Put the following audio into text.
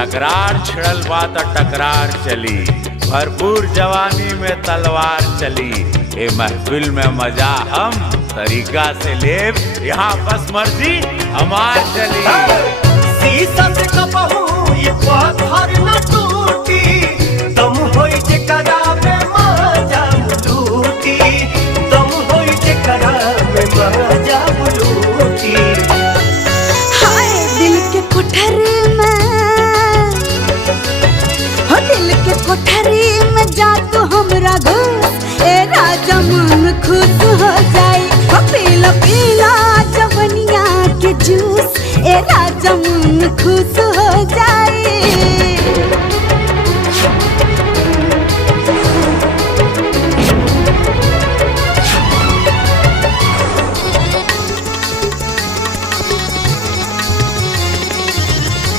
टकरार छिड़ल बा त टकरार चली, भरपूर जवानी में तलवार चली। ए महफिल में मजा हम तरीका से लेब, यहाँ बस मर्जी हमार चली। शीशा से कबहू ये पत्थर न टूटी, दम होई जेकरा में मजा लूटी, दम होई जेकरा में मजा लूटी। हाय दिल के कोठरी में, हो दिल के कोठरी में जा तू हमरा घुस, ए राजा मन खुश हो जाए। हो पीला पीला जवनिया के जूस, ए राजा मन खुश